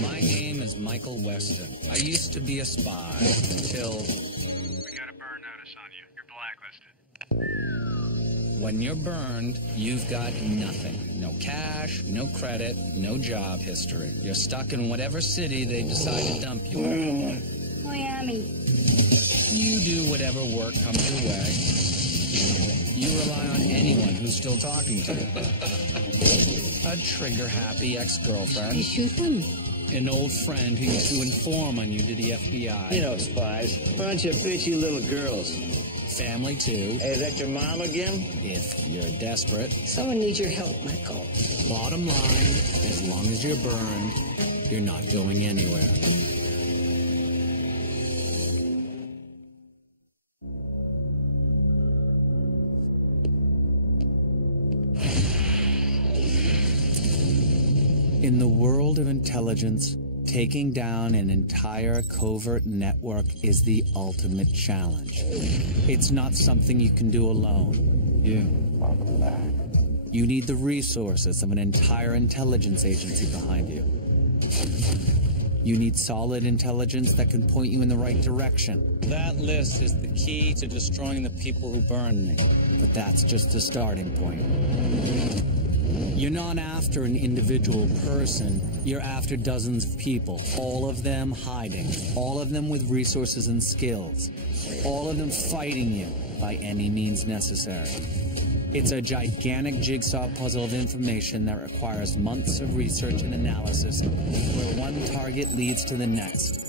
My name is Michael Weston. I used to be a spy until... We got a burn notice on you. You're blacklisted. When you're burned, you've got nothing. No cash, no credit, no job history. You're stuck in whatever city they decide to dump you in. Miami. You do whatever work comes your way. You rely on anyone who's still talking to you. A trigger-happy ex-girlfriend. You shoot them. An old friend who used to inform on you to the FBI. You know, spies. Bunch of bitchy little girls. Family, too. Hey, is that your mom again? If you're desperate. Someone needs your help, Michael. Bottom line, as long as you're burned, you're not going anywhere. In the world of intelligence, taking down an entire covert network is the ultimate challenge. It's not something you can do alone. You need the resources of an entire intelligence agency behind you. You need solid intelligence that can point you in the right direction. That list is the key to destroying the people who burn me. But that's just the starting point. You're not after an individual person, you're after dozens of people, all of them hiding, all of them with resources and skills, all of them fighting you by any means necessary. It's a gigantic jigsaw puzzle of information that requires months of research and analysis, where one target leads to the next.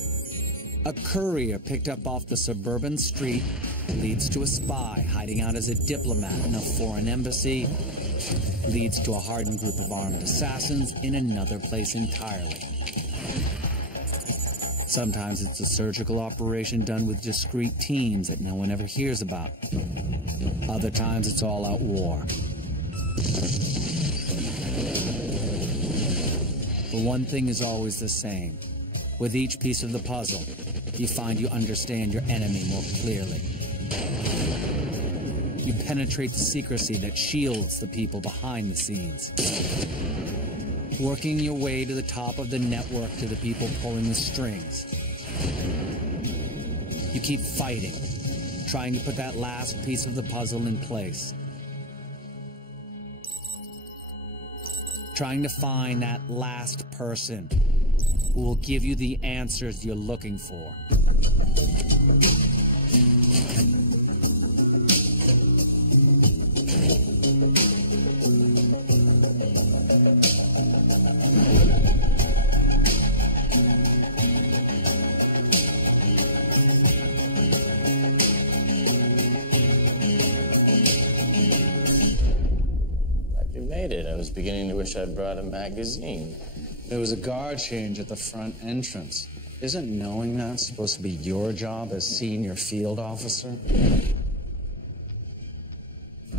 A courier picked up off the suburban street leads to a spy hiding out as a diplomat in a foreign embassy, leads to a hardened group of armed assassins in another place entirely. Sometimes it's a surgical operation done with discreet teams that no one ever hears about. Other times it's all-out war. But one thing is always the same. With each piece of the puzzle, you find you understand your enemy more clearly. You penetrate the secrecy that shields the people behind the scenes. Working your way to the top of the network to the people pulling the strings. You keep fighting, trying to put that last piece of the puzzle in place. Trying to find that last person who will give you the answers you're looking for. Beginning to wish I'd brought a magazine. There was a guard change at the front entrance. Isn't knowing that supposed to be your job as senior field officer?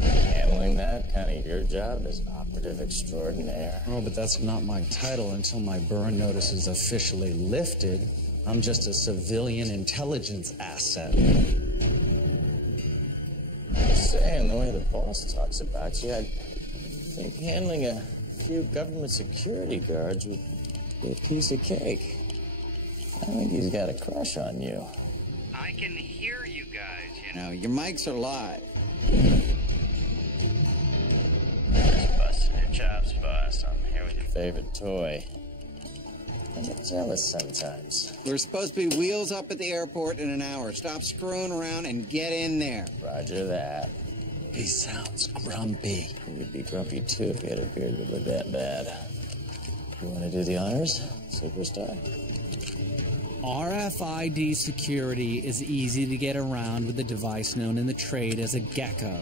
Handling that kind of your job as operative extraordinaire. Oh, but that's not my title until my burn notice is officially lifted. I'm just a civilian intelligence asset. Saying the way the boss talks about you, I think handling a few government security guards would be a piece of cake. I think he's got a crush on you. I can hear you guys, you know. Your mics are live. Just busting your chops, boss. I'm here with your favorite toy. I get jealous sometimes. We're supposed to be wheels up at the airport in an hour. Stop screwing around and get in there. Roger that. He sounds grumpy. You'd be grumpy, too, if you had a beard that looked that bad. You want to do the honors, superstar? RFID security is easy to get around with a device known in the trade as a gecko.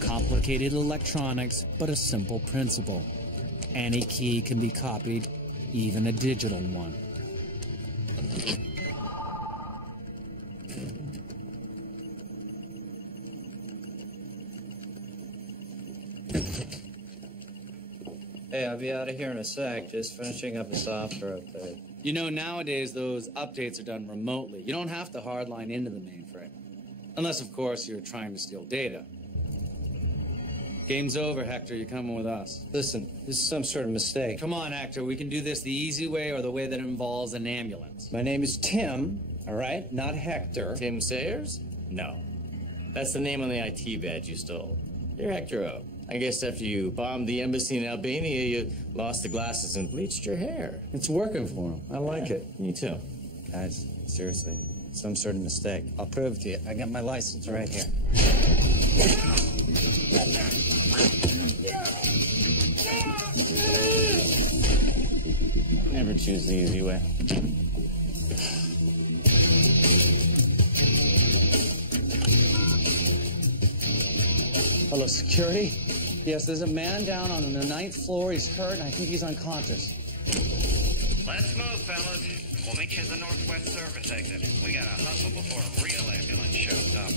Complicated electronics, but a simple principle. Any key can be copied, even a digital one. Hey, I'll be out of here in a sec. Just finishing up a software update. You know, nowadays those updates are done remotely. You don't have to hardline into the mainframe. Unless, of course, you're trying to steal data. Game's over, Hector. You're coming with us. Listen, this is some sort of mistake. Come on, Hector. We can do this the easy way or the way that involves an ambulance. My name is Tim, all right? Not Hector. Tim Sayers? No. That's the name on the IT badge you stole. You're Hector O. I guess after you bombed the embassy in Albania, you lost the glasses and bleached your hair. It's working for him. I like it. Me too. Guys, seriously, some sort of mistake. I'll prove it to you. I got my license right here. Never choose the easy way. Hello, security? Yes, there's a man down on the 9th floor. He's hurt, and I think he's unconscious. Let's move, fellas. We'll meet you at the Northwest Service exit. We gotta hustle before a real ambulance shows up.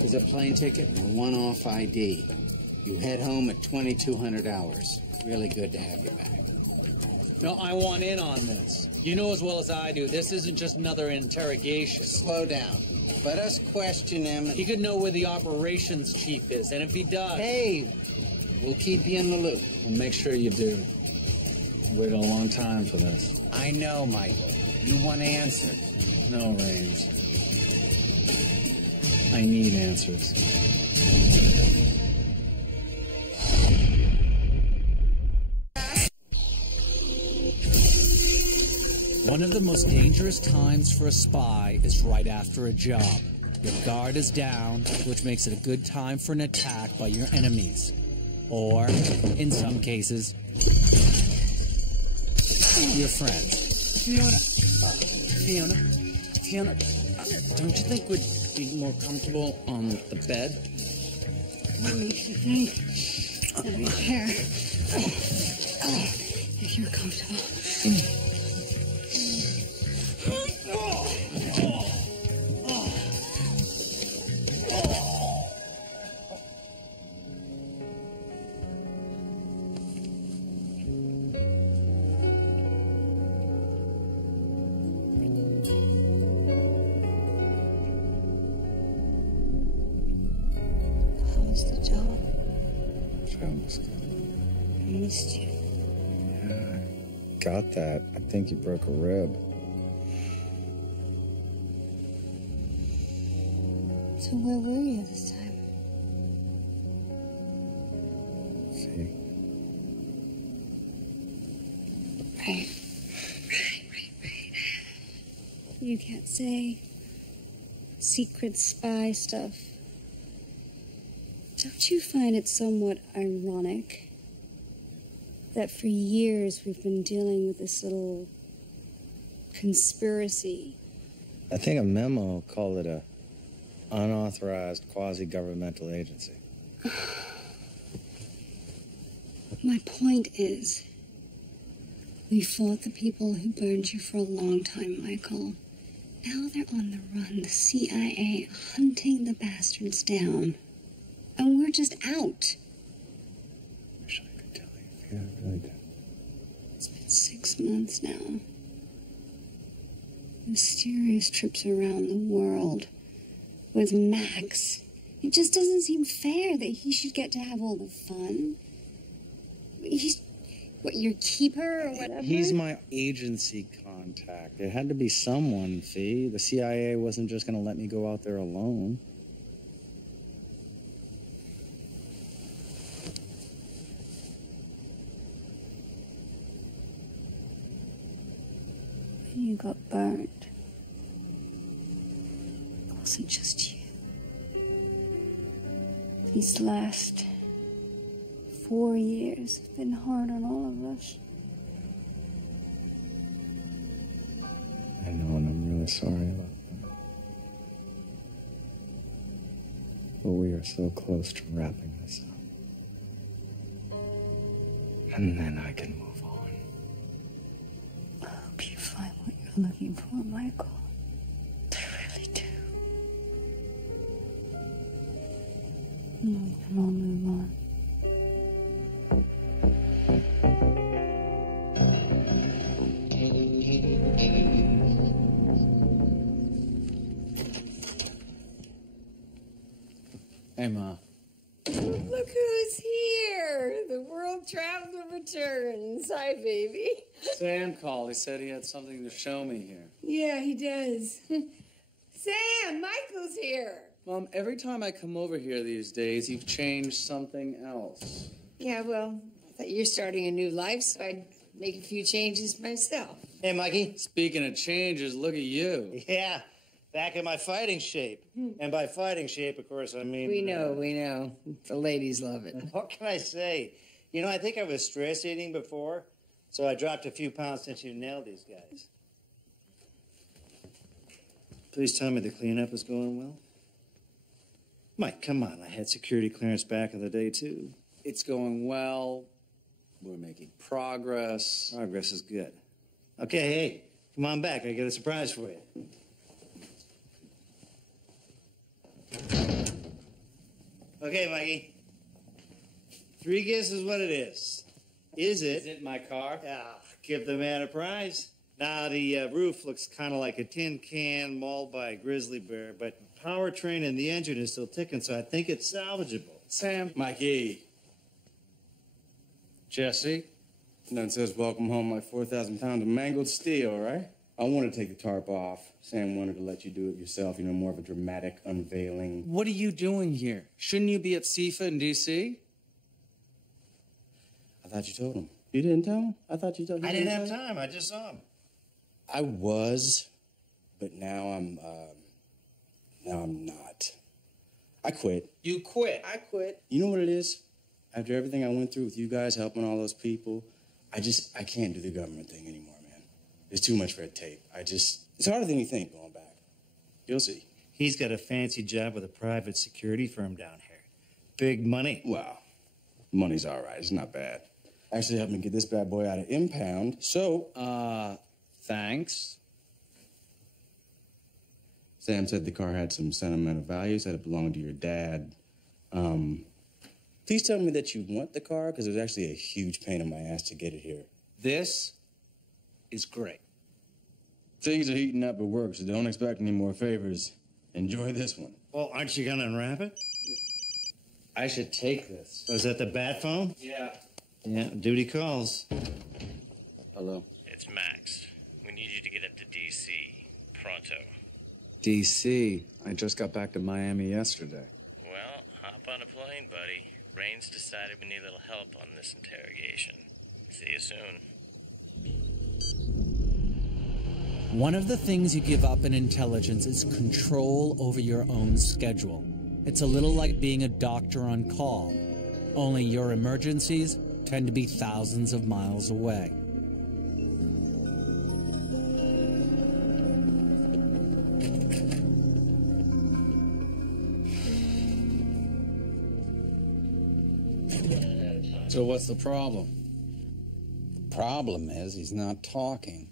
There's a plane ticket and a one-off ID. You head home at 2200 hours. Really good to have you back. No, I want in on this. You know as well as I do, this isn't just another interrogation. Slow down. Let us question him. He could know where the operations chief is, and if he does... Hey, we'll keep you in the loop. We'll make sure you do. Waited a long time for this. I know, Michael. You want answers. No, Rains. I need answers. One of the most dangerous times for a spy is right after a job. Your guard is down, which makes it a good time for an attack by your enemies. Or, in some cases, your friends. Fiona, don't you think we'd be more comfortable on the bed? What makes you think that I care if you're comfortable? How's the job? Sounds good. I missed you. Yeah, got that. I think you broke a rib. So where were you this time? See? Right. You can't say secret spy stuff. Don't you find it somewhat ironic that for years we've been dealing with this little conspiracy? I think a memo called it a unauthorized quasi-governmental agency. My point is, we fought the people who burned you for a long time, Michael. Now they're on the run, the CIA hunting the bastards down. And we're just out. Wish I could tell you. Yeah, I really do. It's been 6 months now. Mysterious trips around the world with Max. It just doesn't seem fair that he should get to have all the fun. He's, what, your keeper or whatever? He's my agency contact. It had to be someone, Fee. The CIA wasn't just going to let me go out there alone. When you got burnt, it wasn't just you. These last 4 years have been hard on all of us. I know, and I'm really sorry about that. But we are so close to wrapping this up. And then I can move on. I hope you find what you're looking for, Michael. I really do. can all move on. Hey, Ma. Look who's here! The world traveler returns. Hi, baby. Sam called. He said he had something to show me here. Yeah, he does. Sam, Michael's here. Mom, every time I come over here these days, you've changed something else. Yeah, well, I thought you're starting a new life, so I'd make a few changes myself. Hey, Mikey. Speaking of changes, look at you. Yeah, back in my fighting shape. And by fighting shape, of course, I mean... We know. The ladies love it. What can I say? You know, I think I was stress eating before, so I dropped a few pounds since you nailed these guys. Please tell me the cleanup is going well. Mike, come on. I had security clearance back in the day, too. It's going well. We're making progress. Progress is good. Okay, hey, come on back. I got a surprise for you. Okay, Mikey. 3 guesses what it is. Is it my car? Give the man a prize. Now, the roof looks kind of like a tin can mauled by a grizzly bear, but the powertrain and the engine is still ticking, so I think it's salvageable. Sam. Mikey. Jesse. None says welcome home like 4,000 pounds of mangled steel, right? I wanted to take the tarp off. Sam wanted to let you do it yourself, you know, more of a dramatic unveiling. What are you doing here? Shouldn't you be at SIFA in D.C.? I thought you told him. You didn't tell him? I thought you told him. I didn't have time. I just saw him. I was, but now I'm not. I quit. You quit. I quit. You know what it is? After everything I went through with you guys, helping all those people, I can't do the government thing anymore, man. There's too much red tape. It's harder than you think going back. You'll see. He's got a fancy job with a private security firm down here. Big money. Well, money's all right. It's not bad. Actually helped me get this bad boy out of impound, so... Thanks. Sam said the car had some sentimental value, said it belonged to your dad. Please tell me that you want the car, because it was actually a huge pain in my ass to get it here. This is great. Things are heating up at work, so don't expect any more favors. Enjoy this one. Well, aren't you gonna unwrap it? I should take this. Was that the bat phone? Yeah. Yeah, duty calls. Hello? It's Max. We need you to get up to D.C. Pronto. D.C. I just got back to Miami yesterday. Well, hop on a plane, buddy. Rain's decided we need a little help on this interrogation. See you soon. One of the things you give up in intelligence is control over your own schedule. It's a little like being a doctor on call, only your emergencies tend to be thousands of miles away. So what's the problem? The problem is he's not talking.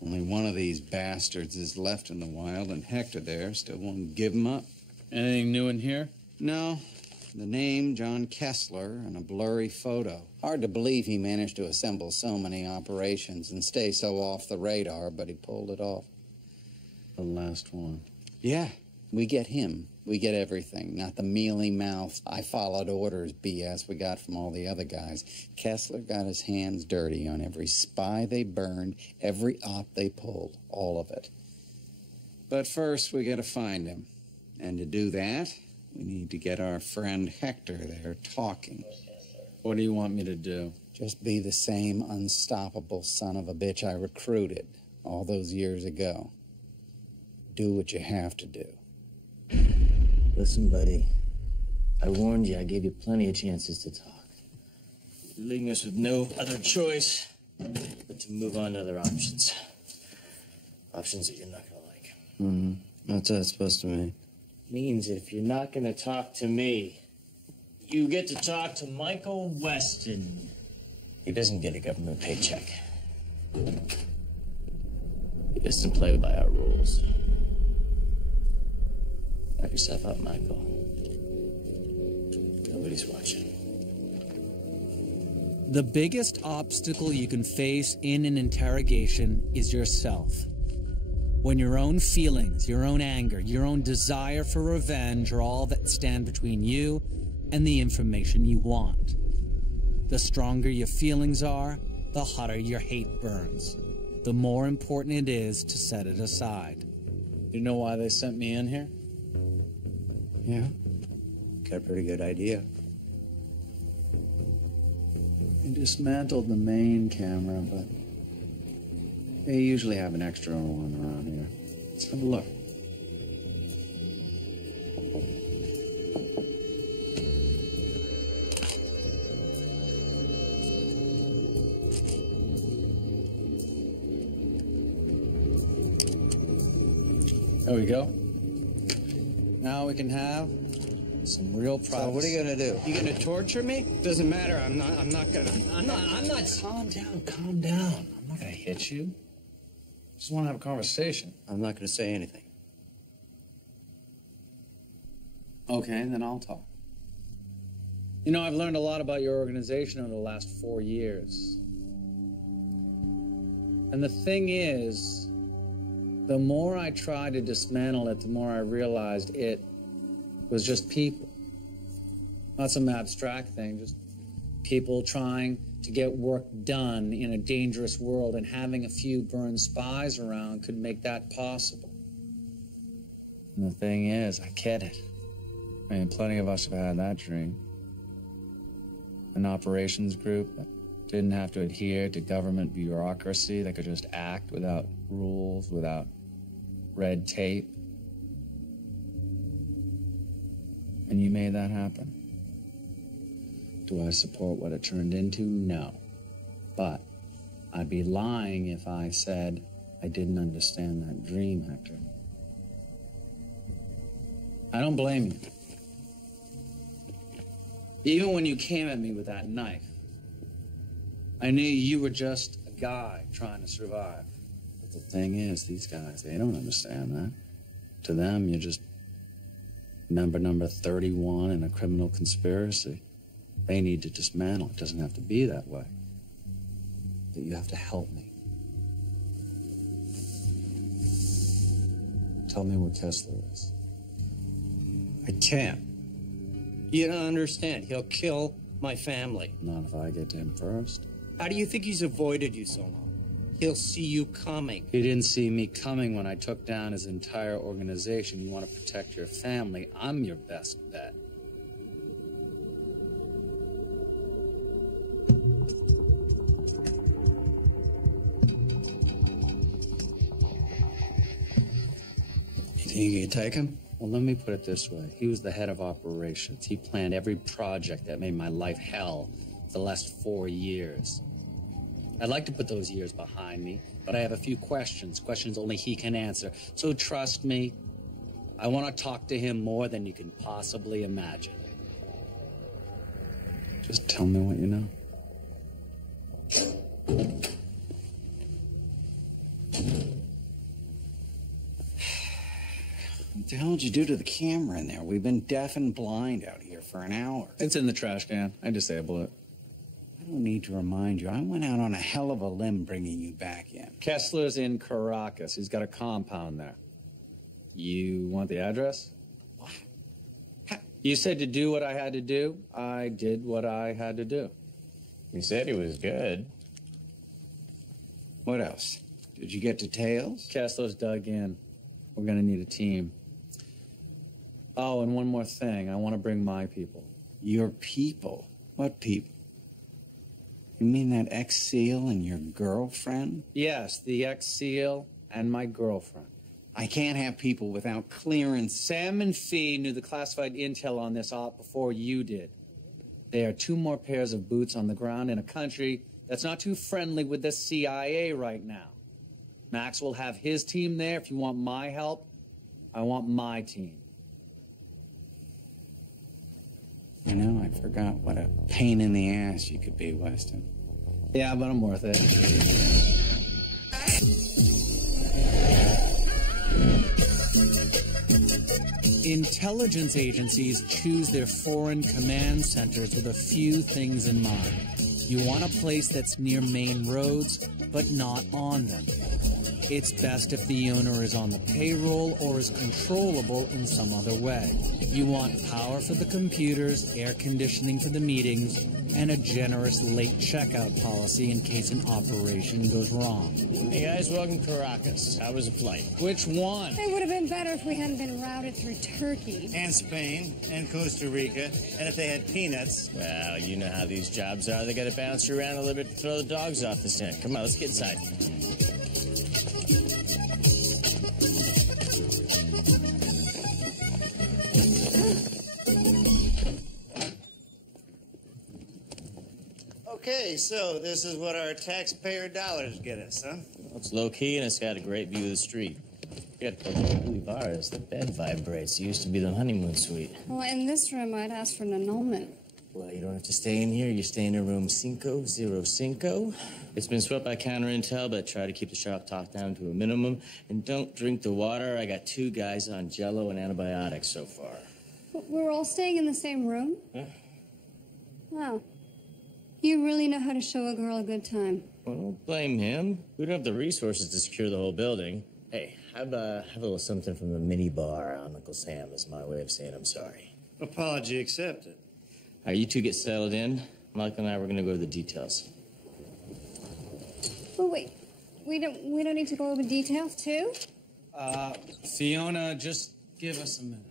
Only one of these bastards is left in the wild, and Hector there still won't give him up. Anything new in here? No. The name, John Kessler, and a blurry photo. Hard to believe he managed to assemble so many operations and stay so off the radar, but he pulled it off. The last one. Yeah, we get him. We get everything, not the mealy-mouthed, I followed orders BS we got from all the other guys. Kessler got his hands dirty on every spy they burned, every op they pulled, all of it. But first, we gotta find him. And to do that, we need to get our friend Hector there talking. What do you want me to do? Just be the same unstoppable son of a bitch I recruited all those years ago. Do what you have to do. Listen, buddy. I warned you. I gave you plenty of chances to talk. You're leaving us with no other choice but to move on to other options. Options that you're not gonna like. Mm-hmm. What's that supposed to mean? Means that if you're not gonna talk to me, you get to talk to Michael Weston. He doesn't get a government paycheck. He gets to play by our rules. Knock yourself out, Michael. Nobody's watching. The biggest obstacle you can face in an interrogation is yourself. When your own feelings, your own anger, your own desire for revenge are all that stand between you and the information you want. The stronger your feelings are, the hotter your hate burns. The more important it is to set it aside. You know why they sent me in here? Yeah. Got a pretty good idea. They dismantled the main camera, but they usually have an extra one around here. Let's have a look. There we go. Now we can have some real privacy. So what are you gonna do? You gonna torture me? Doesn't matter. I'm not gonna. I'm not. Calm down. I'm not gonna hit you. Just want to have a conversation. I'm not gonna say anything. Okay, then I'll talk. You know, I've learned a lot about your organization over the last 4 years. And the thing is, the more I tried to dismantle it, the more I realized it was just people. Not some abstract thing, just people trying to get work done in a dangerous world, and having a few burned spies around could make that possible. And the thing is, I get it. I mean, plenty of us have had that dream. An operations group that didn't have to adhere to government bureaucracy, that could just act without rules, without red tape. And you made that happen. Do I support what it turned into? No. But I'd be lying if I said I didn't understand that dream, Hector. I don't blame you. Even when you came at me with that knife, I knew you were just a guy trying to survive. But the thing is, these guys, they don't understand that. To them, you're just member number 31 in a criminal conspiracy. They need to dismantle. It doesn't have to be that way. But you have to help me. Tell me where Kessler is. I can't. You don't understand. He'll kill my family. Not if I get to him first. How do you think he's avoided you so long? He'll see you coming. He didn't see me coming when I took down his entire organization. You want to protect your family, I'm your best bet. You think you can take him? Well, let me put it this way. He was the head of operations. He planned every project that made my life hell for the last 4 years. I'd like to put those years behind me, but I have a few questions only he can answer. So trust me, I want to talk to him more than you can possibly imagine. Just tell me what you know. What the hell did you do to the camera in there? We've been deaf and blind out here for an hour. It's in the trash can. I disabled it. I don't need to remind you. I went out on a hell of a limb bringing you back in. Kessler's in Caracas. He's got a compound there. You want the address? What? You said to do what I had to do. I did what I had to do. He said he was good. What else? Did you get details? Kessler's dug in. We're gonna need a team. Oh, and one more thing. I want to bring my people. Your people? What people? You mean that ex-SEAL and your girlfriend? Yes, the ex-SEAL and my girlfriend. I can't have people without clearance. Sam and Fee knew the classified intel on this op before you did. They are 2 more pairs of boots on the ground in a country that's not too friendly with the CIA right now. Max will have his team there. If you want my help, I want my team. You know, I forgot what a pain in the ass you could be, Weston. Yeah, but I'm worth it. Intelligence agencies choose their foreign command centers with a few things in mind. You want a place that's near main roads, but not on them. It's best if the owner is on the payroll or is controllable in some other way. You want power for the computers, air conditioning for the meetings, and a generous late checkout policy in case an operation goes wrong. Hey guys, welcome to Caracas. How was the flight? Which one? It would have been better if we hadn't been routed through Turkey. And Spain, and Costa Rica, and if they had peanuts. Well, you know how these jobs are. They gotta bounce you around a little bit to throw the dogs off the scent. Come on, let's get inside. Okay, so this is what our taxpayer dollars get us, huh? Well, it's low-key, and it's got a great view of the street. Get Bolivares, the bed vibrates. It used to be the honeymoon suite. Well, in this room, I'd ask for an annulment. Well, you don't have to stay in here. You stay in room 505. It's been swept by counter intel, but try to keep the shop talk down to a minimum. And don't drink the water. I got 2 guys on Jell-O and antibiotics so far. We're all staying in the same room? Yeah. Wow. You really know how to show a girl a good time. Well, don't blame him. We don't have the resources to secure the whole building. Hey, have a little something from the mini bar on Uncle Sam is my way of saying I'm sorry. Apology accepted. All right, you two get settled in. Mike and I, we're gonna go over the details. Oh, wait. We don't need to go over details, too? Fiona, just give us a minute.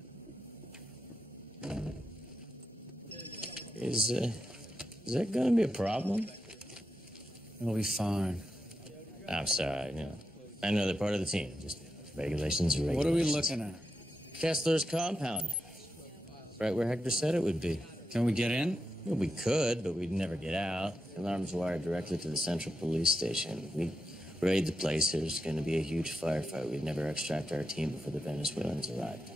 Is that gonna be a problem? It'll be fine. I'm sorry, I know they're part of the team. Just regulations are regulations. What are we looking at? Kessler's compound. Right where Hector said it would be. Can we get in? Well, we could, but we'd never get out. The alarm's wired directly to the central police station. We raid the place. There's going to be a huge firefight. We'd never extract our team before the Venezuelans arrived.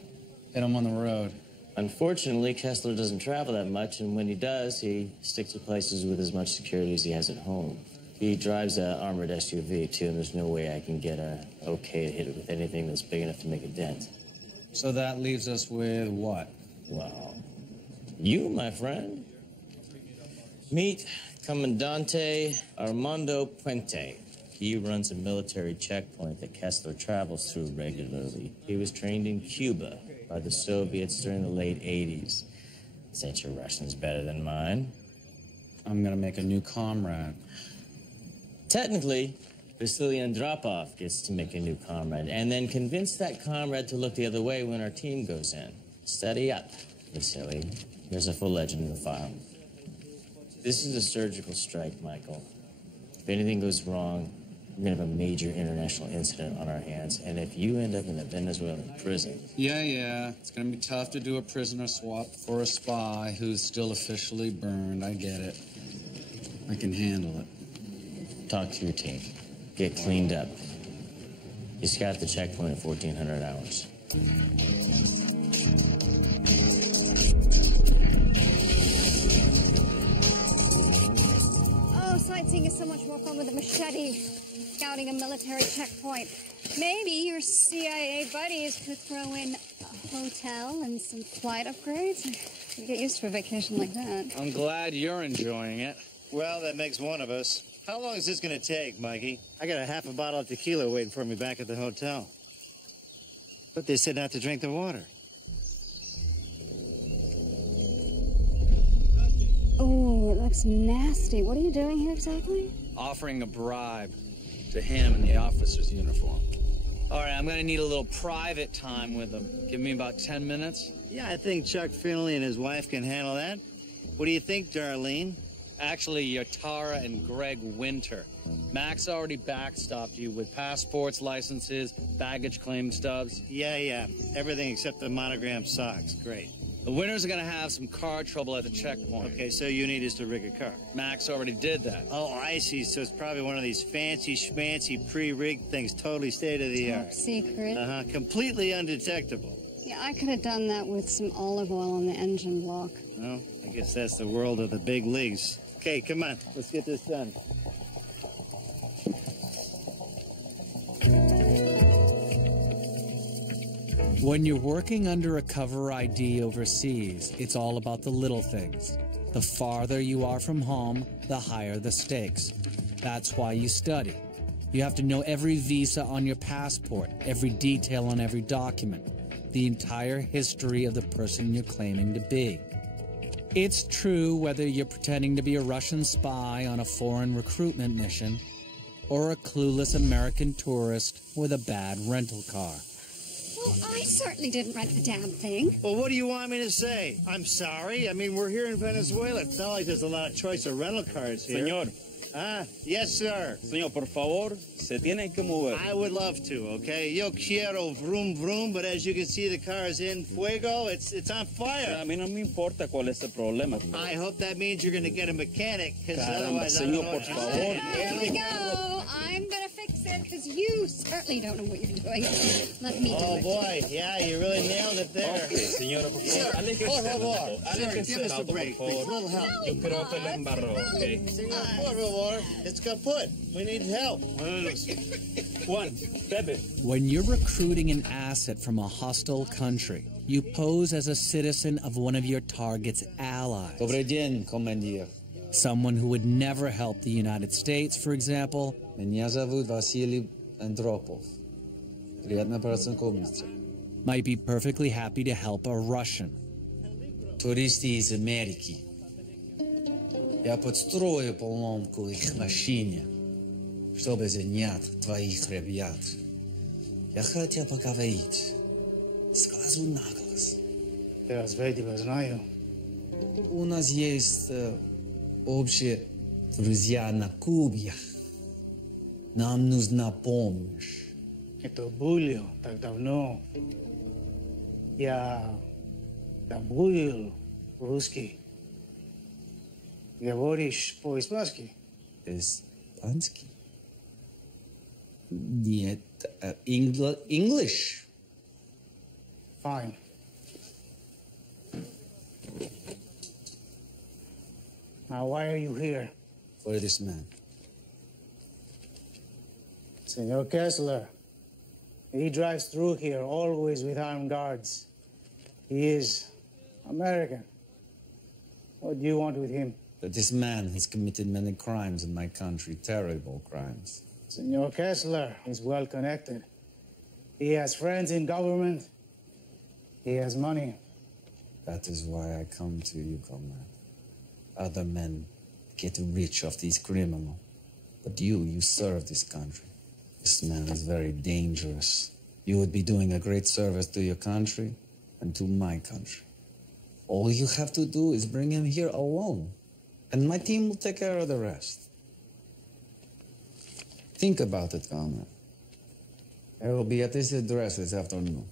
Hit them on the road. Unfortunately, Kessler doesn't travel that much, and when he does, he sticks to places with as much security as he has at home. He drives an armored SUV, too, and there's no way I can get a okay to hit it with anything that's big enough to make a dent. So that leaves us with what? Well, you, my friend. Meet Comandante Armando Puente. He runs a military checkpoint that Kessler travels through regularly. He was trained in Cuba by the Soviets during the late 80s. Since your Russian's better than mine. I'm gonna make a new comrade. Technically, Vasily Andropov gets to make a new comrade and then convince that comrade to look the other way when our team goes in. Steady up, Vasily. There's a full legend in the file. This is a surgical strike, Michael. If anything goes wrong, we're gonna have a major international incident on our hands, and if you end up in a Venezuelan prison... Yeah. It's gonna be tough to do a prisoner swap for a spy who's still officially burned. I get it. I can handle it. Talk to your team. Get cleaned up. You scout the checkpoint at 1400 hours. Oh, sightseeing is so much more fun with a machete. Scouting a military checkpoint. Maybe your CIA buddies could throw in a hotel and some flight upgrades. You get used to a vacation like that. I'm glad you're enjoying it. Well, that makes one of us. How long is this going to take, Mikey? I got a half a bottle of tequila waiting for me back at the hotel. But they said not to drink the water. Oh, it looks nasty. What are you doing here exactly? Offering a bribe to him in the officer's uniform. All right, I'm gonna need a little private time with him. Give me about 10 minutes. Yeah, I think Chuck Finley and his wife can handle that. What do you think, Darlene? Actually, Yatara and Greg Winter. Max already backstopped you with passports, licenses, baggage claim stubs. Yeah. Everything except the monogrammed socks. Great. The Winters are gonna have some car trouble at the checkpoint. Okay, so you need us to rig a car. Max already did that. Oh, I see. So it's probably one of these fancy schmancy pre-rigged things, totally state-of-the-art. Top secret. Uh-huh, completely undetectable. Yeah, I could have done that with some olive oil on the engine block. Well, I guess that's the world of the big leagues. Okay, come on. Let's get this done. When you're working under a cover ID overseas, it's all about the little things. The farther you are from home, the higher the stakes. That's why you study. You have to know every visa on your passport, every detail on every document, the entire history of the person you're claiming to be. It's true whether you're pretending to be a Russian spy on a foreign recruitment mission or a clueless American tourist with a bad rental car. Well, I certainly didn't rent the damn thing. Well, what do you want me to say? I'm sorry. I mean, we're here in Venezuela. It's not like there's a lot of choice of rental cars here. Señor. Ah, yes, sir. Señor, por favor, se tiene que mover. I would love to, okay? Yo quiero vroom vroom, but as you can see, the car is in fuego. It's on fire. A mí no me importa cuál es el problema. I hope that means you're going to get a mechanic, because otherwise señor, I don't know por what you're favor. saying. Here we go. I'm gonna fix it because you certainly don't know what you're doing. Let me do Oh, it. boy. Yeah, you really nailed it there. Ok, señora, por favor. Por favor. Sir, give us a break, please. A little help. Yo creo que la embarró, ok. Señor, por favor. It's kaput. We need help. Juan, Pepe. When you're recruiting an asset from a hostile country, you pose as a citizen of one of your target's allies. Добрый день, командир. Someone who would never help the United States, for example. Меня зовут Василий Андропов. Приятно познакомиться. Might be perfectly happy to help a Russian. Туристы из Америки. Я подстрою поломку их машине, чтобы занять твоих ребят. Я хотел поговорить с глазу на глаз. Я вас видел, знаю. У нас есть общие друзья на Кубе. Нам нужна помощь. Это было так давно. Я забыл русский. Говоришь по-испански? Испанский? Нет, English. Fine. Now, why are you here? For this man. Senor Kessler. He drives through here always with armed guards. He is American. What do you want with him? But this man has committed many crimes in my country, terrible crimes. Senor Kessler is well connected. He has friends in government. He has money. That is why I come to you, comrade. Other men get rich off these criminals. But you serve this country. This man is very dangerous. You would be doing a great service to your country and to my country. All you have to do is bring him here alone, and my team will take care of the rest. Think about it, comrade. I will be at this address this afternoon.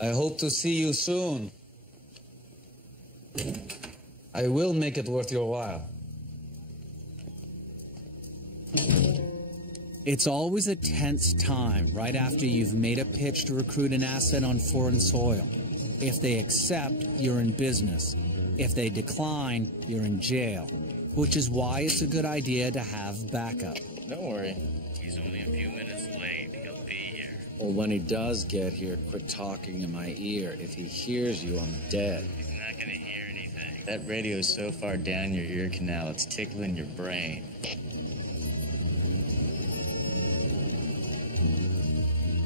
I hope to see you soon. I will make it worth your while. It's always a tense time right after you've made a pitch to recruit an asset on foreign soil. If they accept, you're in business. If they decline, you're in jail. Which is why it's a good idea to have backup. Don't worry. He's only a few minutes late. He'll be here. Well, when he does get here, quit talking in my ear. If he hears you, I'm dead. He's not gonna hear anything. That radio is so far down your ear canal, it's tickling your brain.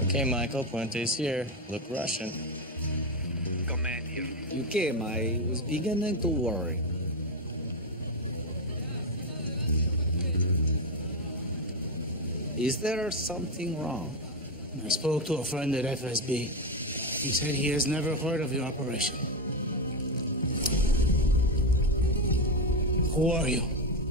Okay, Michael, Puente's here. Look Russian. Command here. You came, I was beginning to worry. Is there something wrong? I spoke to a friend at FSB. He said he has never heard of your operation. Who are you?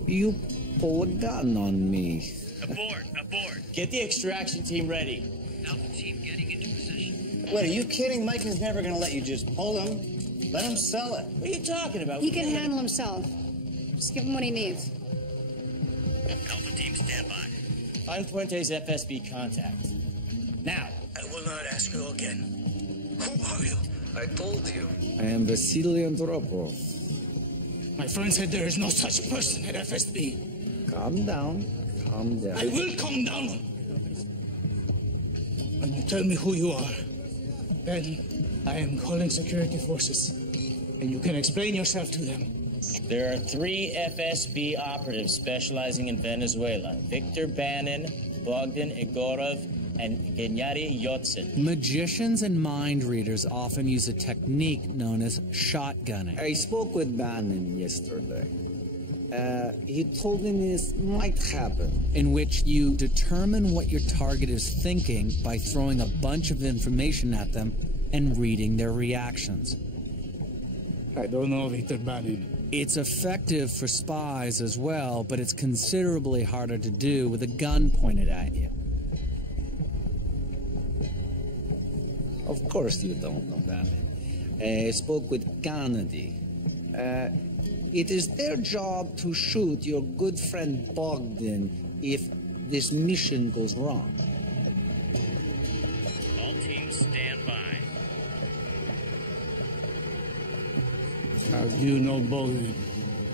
You pull a gun on me. Abort! Abort! Get the extraction team ready. Alpha team getting into position. Wait, are you kidding? Mike is never going to let you just pull him. Let him sell it. What are you talking about? He can handle himself. Just give him what he needs. Alpha team stand by. Find Puente's FSB contact. Now. I will not ask you again. Who are you? I told you. I am Vasily Andropov. My friend said there is no such person at FSB. Calm down. Calm down. I will calm down. When you tell me who you are, then I am calling security forces, and you can explain yourself to them. There are 3 FSB operatives specializing in Venezuela. Victor Bannon, Bogdan Egorov, and Gennady Yotsin. Magicians and mind readers often use a technique known as shotgunning. I spoke with Bannon yesterday. He told me this might happen. In which you determine what your target is thinking by throwing a bunch of information at them and reading their reactions. I don't know Victor Bannon. It's effective for spies as well, but it's considerably harder to do with a gun pointed at you. Of course you don't know Bannon. I spoke with Kennedy. It is their job to shoot your good friend Bogdan if this mission goes wrong. All teams stand by. How do you know Bogdan?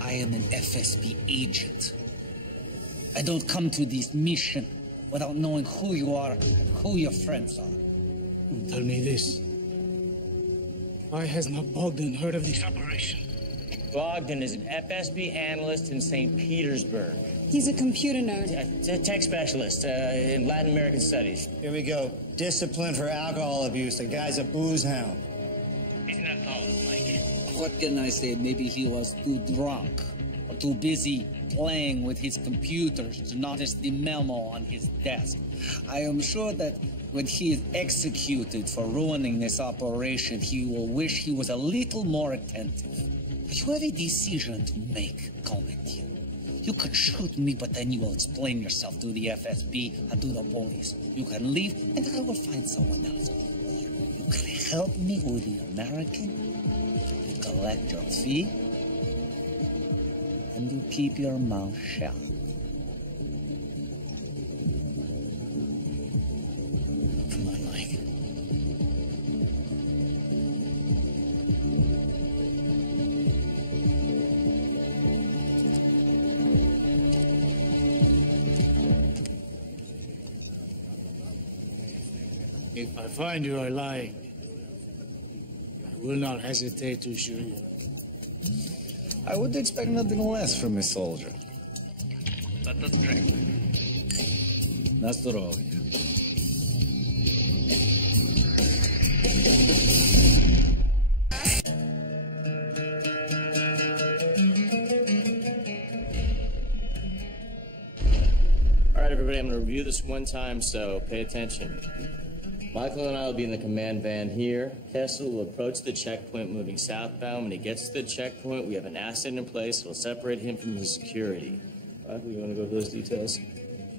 I am an FSB agent. I don't come to this mission without knowing who you are and who your friends are. Tell me this. Why has not Bogdan heard of this operation? Bogdan is an FSB analyst in St. Petersburg. He's a computer nerd. A tech specialist in Latin American studies. Here we go. Discipline for alcohol abuse. The guy's a booze hound. He's not calling Mike. What can I say? Maybe he was too drunk or too busy playing with his computers to notice the memo on his desk. I am sure that when he is executed for ruining this operation, he will wish he was a little more attentive. You have a decision to make, Commandeer. You can shoot me, but then you will explain yourself to the FSB and to the police. You can leave, and I will find someone else. Or you can help me with the American. You collect your fee, and you keep your mouth shut. Come on, Mike. If I find you are lying, I will not hesitate to shoot you. I would expect nothing less from a soldier. Let us drink. Nastorovi. All right, everybody, I'm going to review this one time, so pay attention. Michael and I will be in the command van here. Kessler will approach the checkpoint moving southbound. When he gets to the checkpoint, we have an asset in place that will separate him from his security. Michael, you want to go over those details?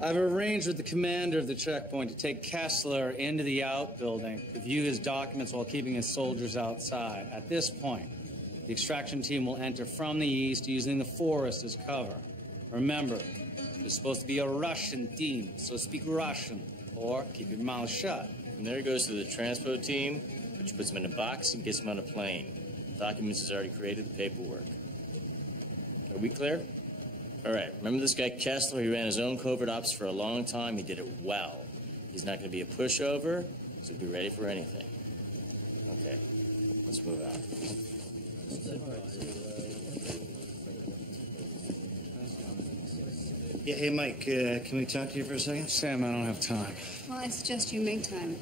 I've arranged with the commander of the checkpoint to take Kessler into the outbuilding to view his documents while keeping his soldiers outside. At this point, the extraction team will enter from the east using the forest as cover. Remember, it's supposed to be a Russian team, so speak Russian or keep your mouth shut. And there he goes to the transport team, which puts him in a box and gets him on a plane. Documents is already created, the paperwork. Are we clear? All right, remember this guy Kessler? He ran his own covert ops for a long time. He did it well. He's not going to be a pushover, so be ready for anything. Okay, let's move out. Yeah, hey, Mike, can we talk to you for a second? Sam, I don't have time. Well, I suggest you make time.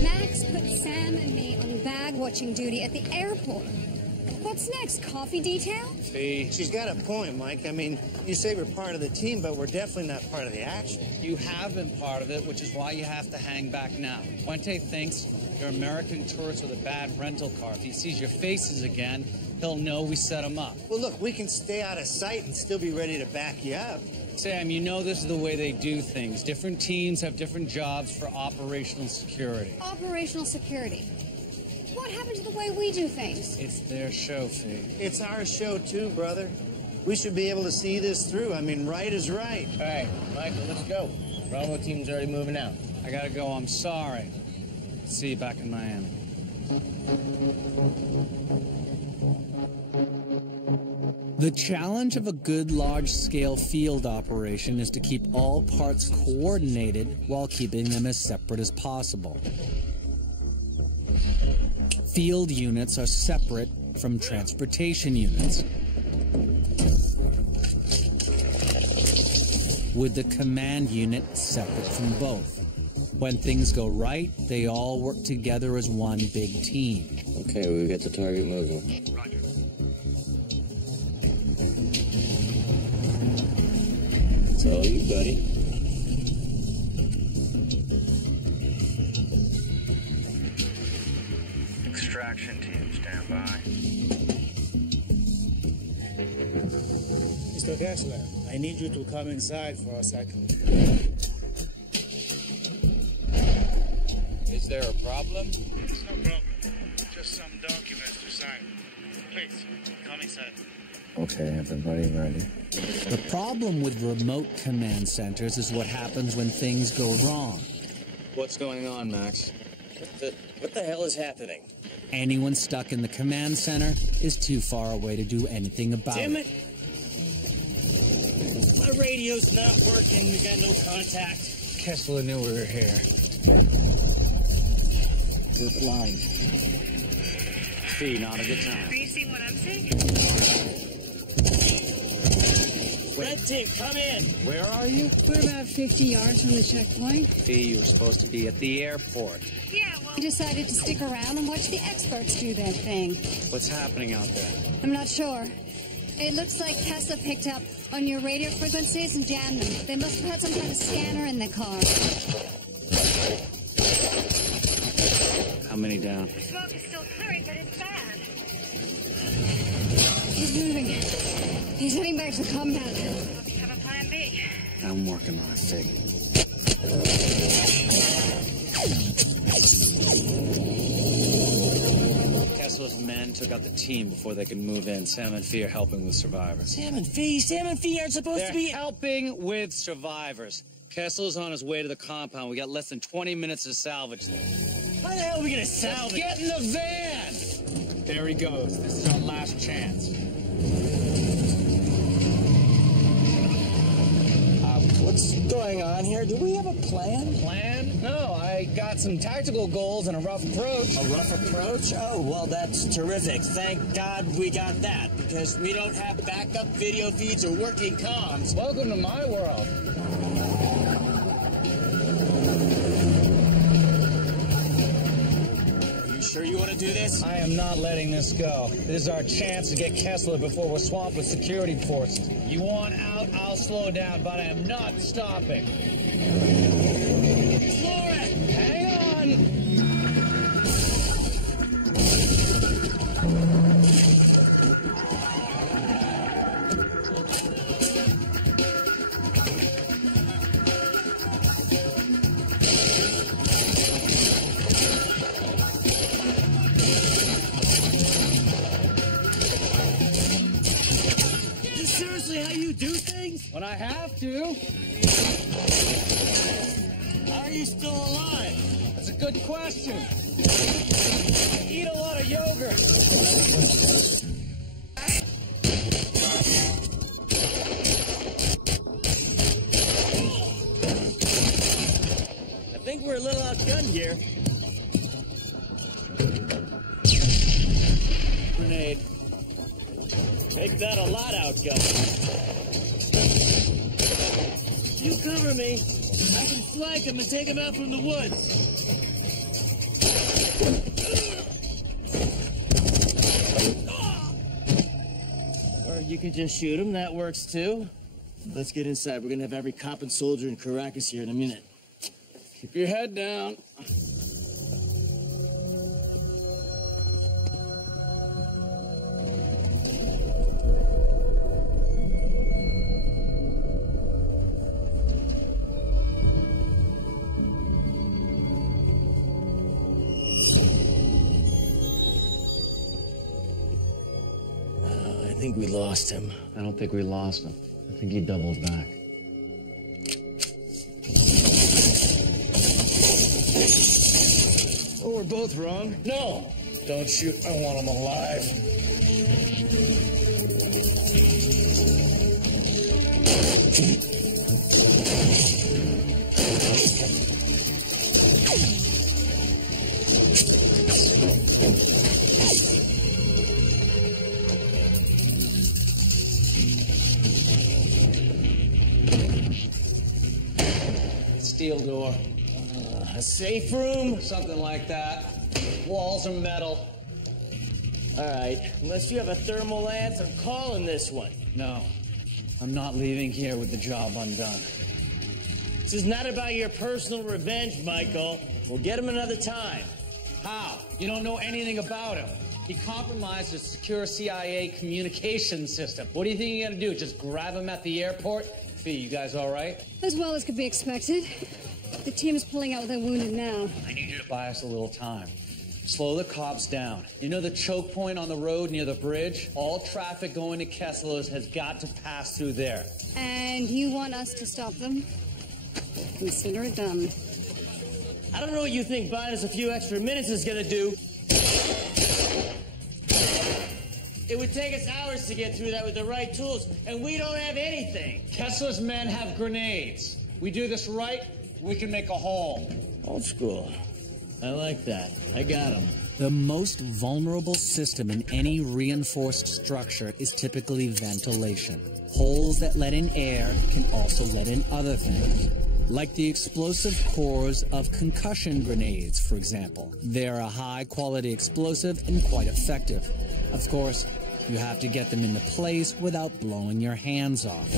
Max put Sam and me on bag-watching duty at the airport. What's next, coffee detail? See, She's got a point, Mike. I mean, you say we're part of the team, but we're definitely not part of the action. you have been part of it, which is why you have to hang back now. Puente thinks you're American tourists with a bad rental car. If he sees your faces again, he'll know we set him up. Well, look, we can stay out of sight and still be ready to back you up. Sam, you know this is the way they do things. Different teams have different jobs for operational security. Operational security. What happened to the way we do things? It's their show, Fee. It's our show, too, brother. We should be able to see this through. I mean, right is right. All right, Michael, let's go. Bravo team's already moving out. I gotta go. I'm sorry. See you back in Miami. The challenge of a good large-scale field operation is to keep all parts coordinated while keeping them as separate as possible. Field units are separate from transportation units, with the command unit separate from both. When things go right, they all work together as one big team. Okay, we'll get the target moving. Roger. It's all you, buddy. Extraction team, stand by. Mr. Kessler, I need you to come inside for a second. Is there a problem? It's no problem. Just some documents to sign. Please, come inside. Okay, everybody ready? The problem with remote command centers is what happens when things go wrong. What's going on, Max? What the hell is happening? Anyone stuck in the command center is too far away to do anything about Damn it. it! My radio's not working. We got no contact. Kessler knew we were here. We're flying. Fee, not a good time. Are you seeing what I'm seeing? Red team, come in. Where are you? We're about 50 yards from the checkpoint. Fee, you were supposed to be at the airport. Yeah, well... We decided to stick around and watch the experts do their thing. What's happening out there? I'm not sure. It looks like Tesla picked up on your radio frequencies and jammed them. They must have had some kind of scanner in the car. How many down? The smoke is still clearing, but it's bad. He's moving. He's heading back to the compound. Hope you have a plan B. I'm working on it, Fig. Kessler's men took out the team before they could move in. Sam and Fee are helping with survivors. Sam and Fee aren't supposed They're to be... helping with survivors. Kessler's on his way to the compound. We got less than 20 minutes to salvage them. How the hell are we gonna salvage? Get in the van! There he goes. This is our last chance. What's going on here? Do we have a plan? Plan? No, I got some tactical goals and a rough approach. A rough approach? Oh, well, that's terrific. Thank God we got that, because we don't have backup video feeds or working comms. Welcome to my world. Are you sure you want to do this? I am not letting this go. This is our chance to get Kessler before we're swamped with security forces. You want out, I'll slow down, but I am not stopping. Laura, hang on! When I have to. How are you still alive? That's a good question. Eat a lot of yogurt. I think we're a little outgunned here. Grenade. Make that a lot outgunned. You cover me. I can flank him and take him out from the woods. Or you can just shoot him. That works too. Let's get inside. We're gonna have every cop and soldier in Caracas here in a minute. Keep your head down. I think we lost him. I don't think we lost him. I think he doubled back. Oh, we're both wrong. No! Don't shoot. I want him alive. Steel door. A safe room? Something like that. Walls are metal. All right, unless you have a thermal lance, I'm calling this one. No, I'm not leaving here with the job undone. This is not about your personal revenge, Michael. We'll get him another time. How? You don't know anything about him. He compromised a secure CIA communication system. What do you think you're gonna do? Just grab him at the airport? Fee, you guys all right? As well as could be expected. The team is pulling out with their wounded now. I need you to buy us a little time. Slow the cops down. You know the choke point on the road near the bridge? All traffic going to Kessler's has got to pass through there. And you want us to stop them? Consider it done. I don't know what you think buying us a few extra minutes is gonna do. It would take us hours to get through that with the right tools, and we don't have anything. Kessler's men have grenades. We do this right, we can make a haul. Old school. I like that. I got him. The most vulnerable system in any reinforced structure is typically ventilation. Holes that let in air can also let in other things, like the explosive cores of concussion grenades, for example. They're a high-quality explosive and quite effective. Of course, you have to get them into place without blowing your hands off.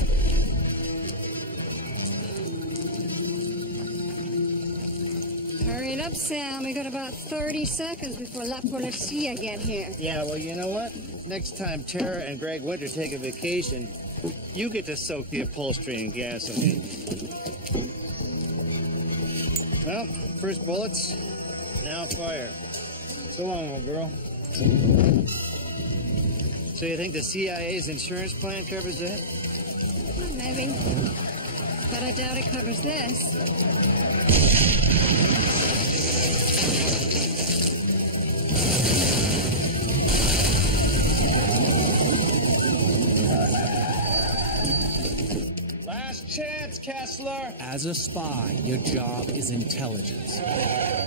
Hurry it up, Sam. We got about 30 seconds before La Policia get here. Yeah, well, you know what? Next time Tara and Greg Winter take a vacation, you get to soak the upholstery in gasoline. Well, first bullets, now fire. So long, old girl. So you think the CIA's insurance plan covers that? Well, maybe. But I doubt it covers this. Last chance, Kessler. As a spy, your job is intelligence.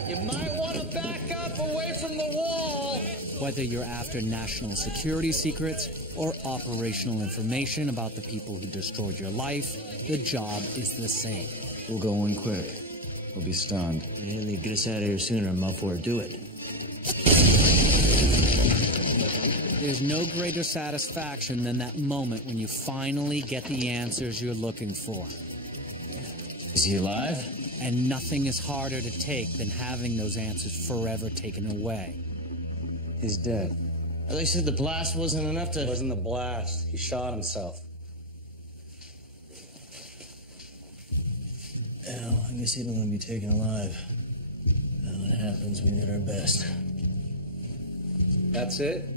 You might want to back up away from the wall. Whether you're after national security secrets or operational information about the people who destroyed your life, the job is the same. We'll go in quick. We'll be stunned. They get us out of here sooner, Muffler. Do it. There's no greater satisfaction than that moment when you finally get the answers you're looking for. Is he alive? And nothing is harder to take than having those answers forever taken away. He's dead. They said the blast wasn't enough to... It wasn't the blast. He shot himself. Well, I guess he don't want to be taken alive. When it happens, we did our best. That's it?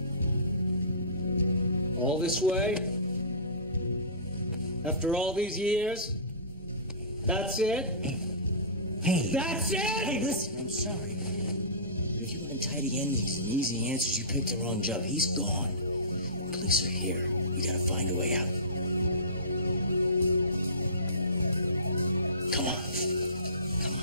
All this way? After all these years? That's it? Hey. That's it? Hey, listen, I'm sorry. But if you want tidy endings and easy answers, you picked the wrong job. He's gone. Police are here. We gotta find a way out. Come on. Come on.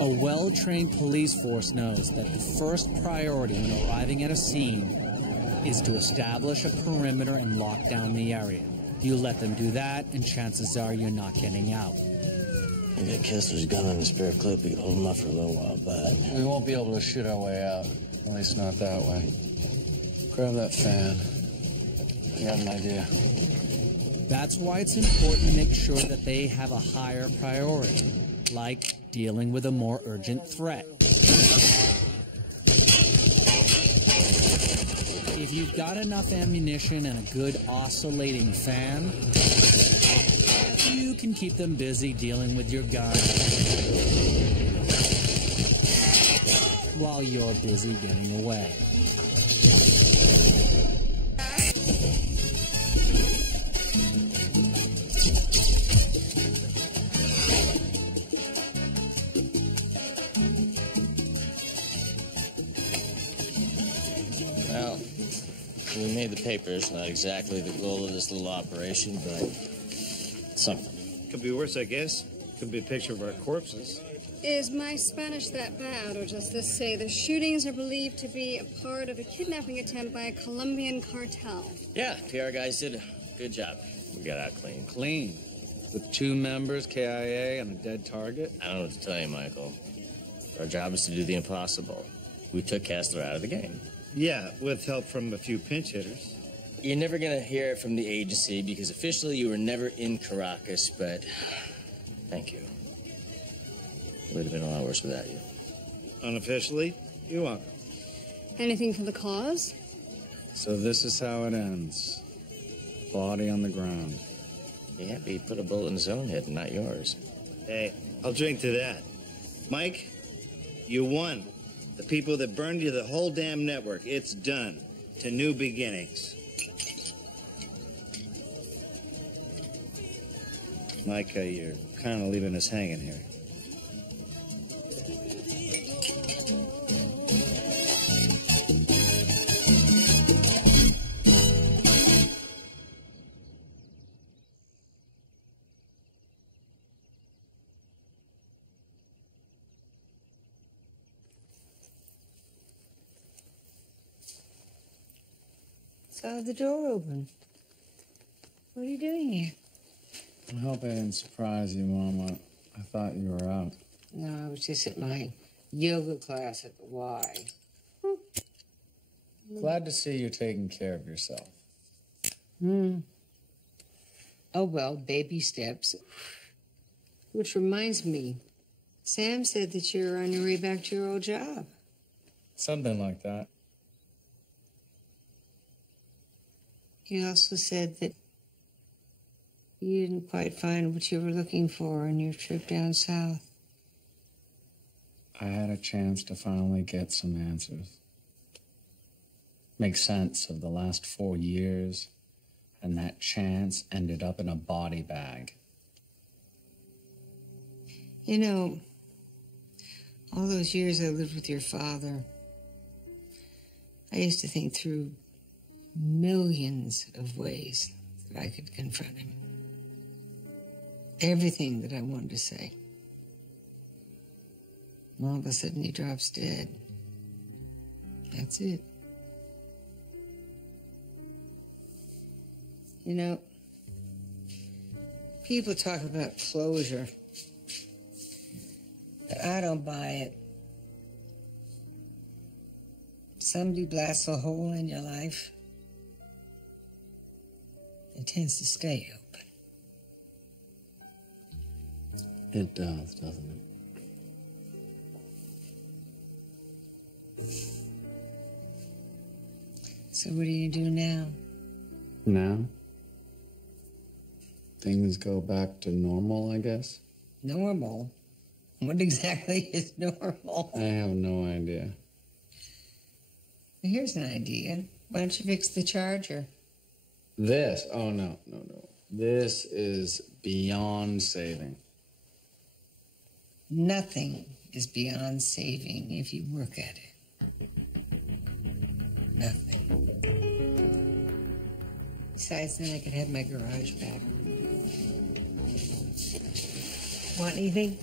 A well-trained police force knows that the first priority when arriving at a scene is to establish a perimeter and lock down the area. You let them do that, and chances are you're not getting out. We got Kessler's gun in a spare clip. We can hold him up for a little while, but... We won't be able to shoot our way out. At least not that way. Grab that fan. I got an idea. That's why it's important to make sure that they have a higher priority, like dealing with a more urgent threat. If you've got enough ammunition and a good oscillating fan, you can keep them busy dealing with your gun while you're busy getting away. We made the papers. Not exactly the goal of this little operation, but something. Could be worse, I guess. Could be a picture of our corpses. Is my Spanish that bad, or does this say the shootings are believed to be a part of a kidnapping attempt by a Colombian cartel? Yeah, PR guys did a good job. We got out clean. Clean? With 2 members, KIA, and a dead target? I don't know what to tell you, Michael. Our job is to do the impossible. We took Kessler out of the game. Yeah, with help from a few pinch hitters. You're never going to hear it from the agency because officially you were never in Caracas, but thank you. It would have been a lot worse without you. Unofficially, you're welcome. Anything for the cause? So this is how it ends. Body on the ground. Yeah, but he put a bullet in his own head, not yours. Hey, I'll drink to that. Mike, you won. The people that burned you the whole damn network, it's done. To new beginnings. Mike, you're kind of leaving us hanging here. Saw the door open. What are you doing here? I hope I didn't surprise you, Mama. I thought you were out. No, I was just at my yoga class at the Y. Glad to see you're taking care of yourself. Oh, well, baby steps. Which reminds me, Sam said that you're on your way back to your old job. Something like that. He also said that you didn't quite find what you were looking for on your trip down south. I had a chance to finally get some answers. Make sense of the last 4 years, and that chance ended up in a body bag. You know, all those years I lived with your father, I used to think through millions of ways that I could confront him. Everything that I wanted to say. And all of a sudden he drops dead. That's it. You know, people talk about closure, but I don't buy it. Somebody blasts a hole in your life, it tends to stay open. It does, doesn't it? So what do you do now? Now? Things go back to normal, I guess? Normal? What exactly is normal? I have no idea. Here's an idea. Why don't you fix the charger? This? Oh, no. This is beyond saving. Nothing is beyond saving if you work at it. Nothing. Besides, then I could have my garage back. Want anything?